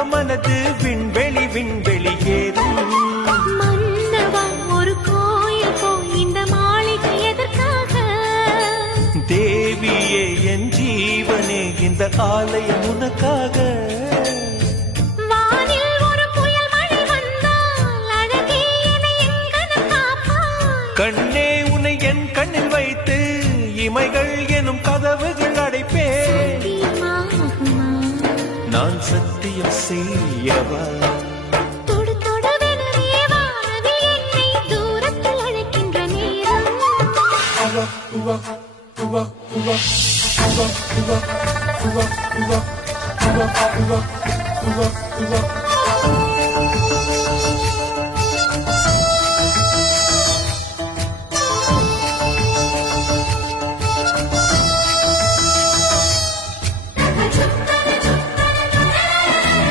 மனது விண்வெளி விண்வெளி ஏறும். மன்னவா ஒரு கோயில் போய் இந்த மாளிகை எதற்காக? தேவியே என் ஜீவனே இந்த ஆலயம் உனக்காக. வானில் ஒரு புயல் மழை வந்தால் அழகே என்னை எங்கனம் காப்பாய். கண்ணே உன்னை என் கண்ணில் வைத்து இமைகள் எனும் கதவுகள் அடைப்பேன். சத்தியமாகுமா? நான் சத்தியம் செய்யவா? தொடு தொடுவெனவே வானவில் என்னை தூரத்தில் அழைக்கின்ற நேரம்.